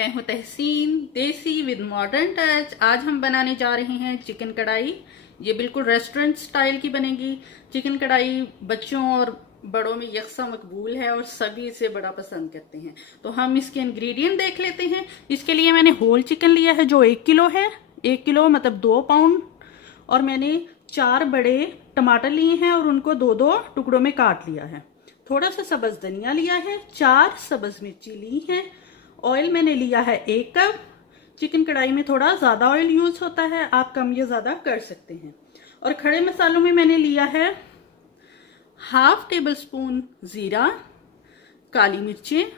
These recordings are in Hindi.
मैं हूं तहसीन, देसी विद मॉडर्न टच। आज हम बनाने जा रहे हैं चिकन कढ़ाई। ये बिल्कुल रेस्टोरेंट स्टाइल की बनेगी। चिकन कढ़ाई बच्चों और बड़ों में यकसा मकबूल है और सभी इसे बड़ा पसंद करते हैं। तो हम इसके इंग्रेडिएंट देख लेते हैं। इसके लिए मैंने होल चिकन लिया है जो 1 किलो है। 1 किलो मतलब 2 पाउंड। और मैंने 4 बड़े टमाटर लिए हैं और उनको 2-2 टुकड़ों में काट लिया है। थोड़ा सा सब्ज धनिया लिया है, 4 सब्ज मिर्ची ली है। ऑयल मैंने लिया है 1 कप। चिकन कढ़ाई में थोड़ा ज्यादा ऑयल यूज होता है, आप कम या ज्यादा कर सकते हैं। और खड़े मसालों में मैंने लिया है 1/2 टेबल स्पून जीरा, काली मिर्चें,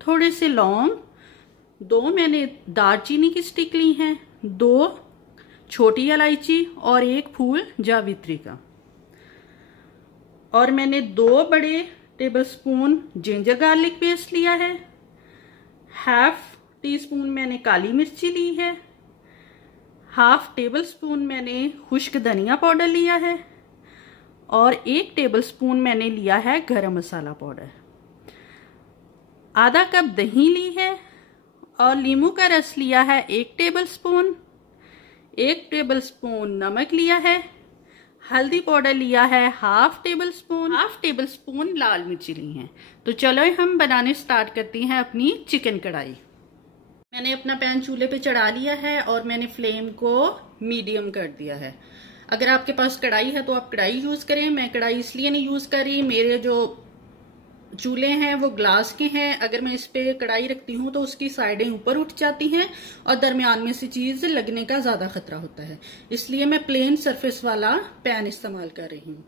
थोड़े से लौंग, 2 मैंने दालचीनी की स्टिक ली हैं, 2 छोटी इलायची और 1 फूल जावित्री का। और मैंने 2 बड़े table spoon ginger garlic paste लिया है। 1/2 टीस्पून मैंने काली मिर्ची ली है। 1/2 टेबल स्पून मैंने खुश्क धनिया पाउडर लिया है। और 1 टेबल स्पून मैंने लिया है गरम मसाला पाउडर। आधा कप दही ली है और नींबू का रस लिया है 1 टेबल स्पून। 1 टेबल स्पून नमक लिया है। हल्दी पाउडर लिया है 1/2 टेबल स्पून। 1/2 टेबल स्पून लाल मिर्ची ली है। तो चलो हम बनाने स्टार्ट करती हैं अपनी चिकन कढ़ाई। मैंने अपना पैन चूल्हे पे चढ़ा लिया है और मैंने फ्लेम को मीडियम कर दिया है। अगर आपके पास कढ़ाई है तो आप कढ़ाई यूज करें। मैं कढ़ाई इसलिए नहीं यूज कर रही, मेरे जो चूल्हे हैं वो ग्लास के हैं। अगर मैं इस पे कढ़ाई रखती हूँ तो उसकी साइडें ऊपर उठ जाती हैं और दरमियान में से चीज लगने का ज्यादा खतरा होता है। इसलिए मैं प्लेन सरफेस वाला पैन इस्तेमाल कर रही हूँ।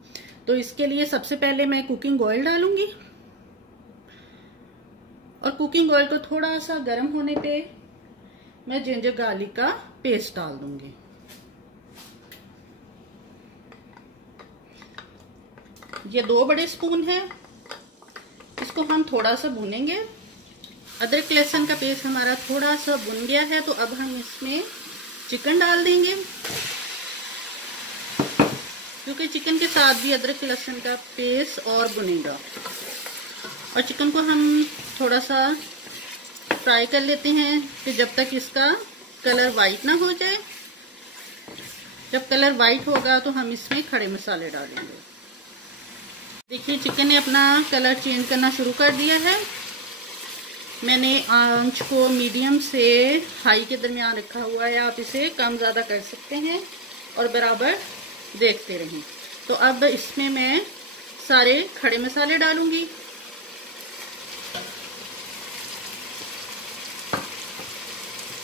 तो इसके लिए सबसे पहले मैं कुकिंग ऑयल डालूंगी और कुकिंग ऑयल को थोड़ा सा गर्म होने पे मैं जिंजर गार्लिक का पेस्ट डाल दूंगी। ये 2 बड़े स्पून है। इसको हम थोड़ा सा भूनेंगे। अदरक लहसुन का पेस्ट हमारा थोड़ा सा भुन गया है तो अब हम इसमें चिकन डाल देंगे, क्योंकि चिकन के साथ भी अदरक लहसुन का पेस्ट और भुनेगा। और चिकन को हम थोड़ा सा फ्राई कर लेते हैं कि जब तक इसका कलर वाइट ना हो जाए। जब कलर वाइट होगा तो हम इसमें खड़े मसाले डालेंगे। देखिए चिकन ने अपना कलर चेंज करना शुरू कर दिया है। मैंने आंच को मीडियम से हाई के दरमियान रखा हुआ है। आप इसे कम ज़्यादा कर सकते हैं और बराबर देखते रहें। तो अब इसमें मैं सारे खड़े मसाले डालूंगी।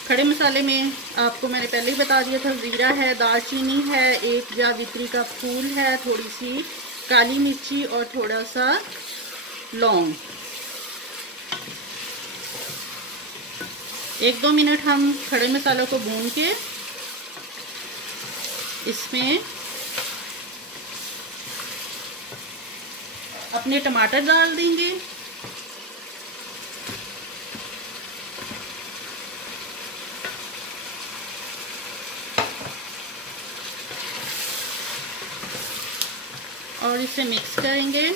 खड़े मसाले में आपको मैंने पहले ही बता दिया था, जीरा है, दालचीनी है, 1 जावित्री का फूल है, थोड़ी सी काली मिर्ची और थोड़ा सा लौंग। 1-2 मिनट हम खड़े मसालों को भून के इसमें अपने टमाटर डाल देंगे। और इसे मिक्स करेंगे।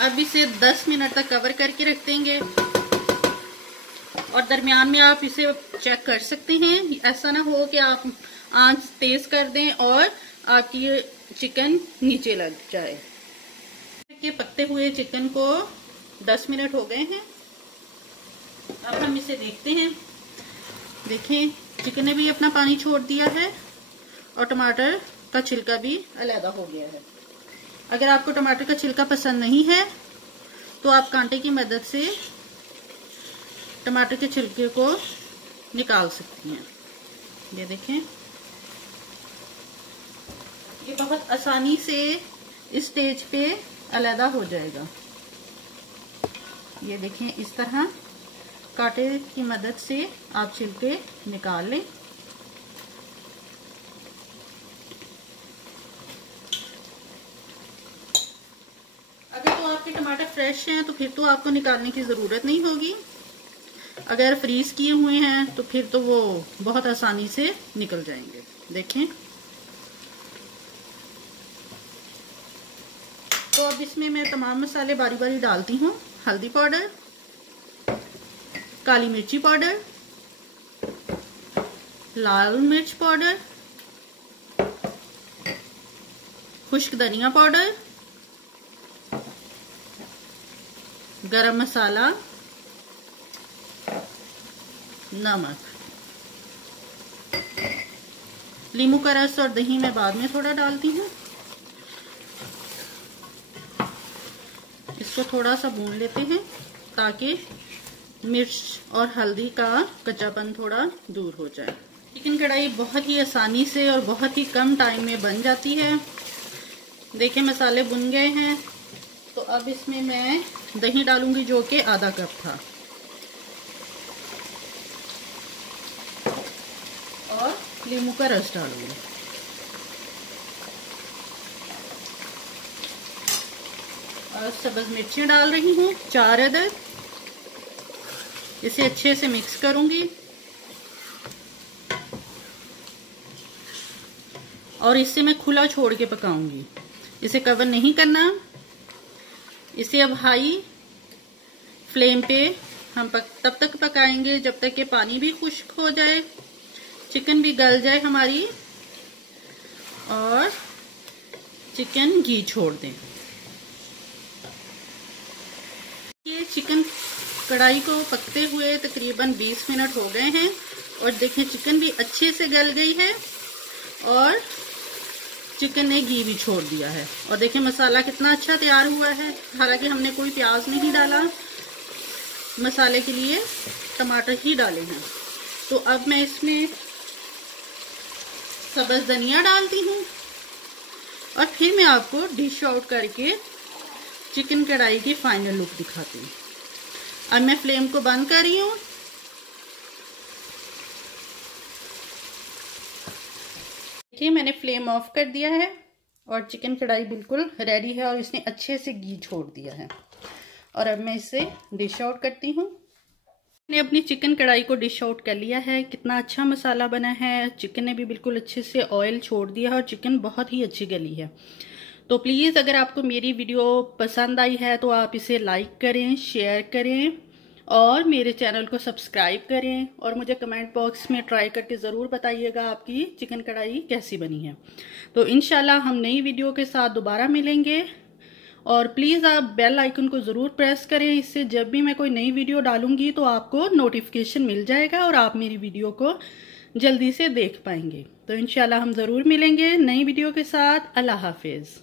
अब इसे 10 मिनट तक कवर करके रख देंगे और दरमियान में आप इसे चेक कर सकते हैं। ऐसा ना हो कि आप आंच तेज कर दें और आपकी चिकन नीचे लग जाए। के पकते हुए चिकन को 10 मिनट हो गए हैं। अब हम इसे देखते हैं। देखें चिकन ने भी अपना पानी छोड़ दिया है और टमाटर का छिलका भी अलग हो गया है। अगर आपको टमाटर का छिलका पसंद नहीं है तो आप कांटे की मदद से टमाटर के छिलके को निकाल सकती हैं। ये देखें, ये बहुत आसानी से इस स्टेज पे अलग हो जाएगा। ये देखें, इस तरह कांटे की मदद से आप छिलके निकाल लें। अगर तो आपके टमाटर फ्रेश हैं तो फिर तो आपको निकालने की ज़रूरत नहीं होगी। अगर फ्रीज किए हुए हैं तो फिर तो वो बहुत आसानी से निकल जाएंगे। देखें। तो अब इसमें मैं तमाम मसाले बारी बारी डालती हूँ। हल्दी पाउडर, काली मिर्ची पाउडर, लाल मिर्च पाउडर, खुश्क धनिया पाउडर, गरम मसाला, नमक। नींबू का रस और दही मैं बाद में थोड़ा डालती हूँ। इसको थोड़ा सा भून लेते हैं ताकि मिर्च और हल्दी का कच्चापन थोड़ा दूर हो जाए। चिकन कढ़ाई बहुत ही आसानी से और बहुत ही कम टाइम में बन जाती है। देखिए मसाले भुन गए हैं। तो अब इसमें मैं दही डालूंगी जो कि आधा कप था, और नींबू का रस डालूंगी। और सब्ज मिर्चियाँ डाल रही हूँ 4 अदद। इसे अच्छे से मिक्स करूंगी और इसे मैं खुला छोड़ के पकाऊंगी। इसे कवर नहीं करना। इसे अब हाई फ्लेम पे हम तब तक पकाएंगे जब तक कि पानी भी खुश्क हो जाए, चिकन भी गल जाए हमारी और चिकन घी छोड़ दें। ये चिकन कढ़ाई को पकते हुए तकरीबन 20 मिनट हो गए हैं और देखें चिकन भी अच्छे से गल गई है और चिकन ने घी भी छोड़ दिया है। और देखें मसाला कितना अच्छा तैयार हुआ है। हालांकि हमने कोई प्याज नहीं डाला, मसाले के लिए टमाटर ही डाले हैं। तो अब मैं इसमें सब्ज धनिया डालती हूँ और फिर मैं आपको डिश आउट करके चिकन कढ़ाई की फाइनल लुक दिखाती हूँ। अब मैं फ्लेम को बंद कर रही हूँ। देखिए मैंने फ्लेम ऑफ कर दिया है और चिकन कढ़ाई बिल्कुल रेडी है और इसने अच्छे से घी छोड़ दिया है। और अब मैं इसे डिश आउट करती हूँ। मैंने अपनी चिकन कढ़ाई को डिश आउट कर लिया है। कितना अच्छा मसाला बना है। चिकन ने भी बिल्कुल अच्छे से ऑयल छोड़ दिया है और चिकन बहुत ही अच्छी गली है। तो प्लीज़ अगर आपको मेरी वीडियो पसंद आई है तो आप इसे लाइक करें, शेयर करें और मेरे चैनल को सब्सक्राइब करें और मुझे कमेंट बॉक्स में ट्राई करके ज़रूर बताइएगा आपकी चिकन कढ़ाई कैसी बनी है। तो इंशाल्लाह हम नई वीडियो के साथ दोबारा मिलेंगे और प्लीज़ आप बेल आइकन को ज़रूर प्रेस करें। इससे जब भी मैं कोई नई वीडियो डालूंगी तो आपको नोटिफिकेशन मिल जाएगा और आप मेरी वीडियो को जल्दी से देख पाएंगे। तो इंशाल्लाह हम ज़रूर मिलेंगे नई वीडियो के साथ। अल्लाह हाफिज़।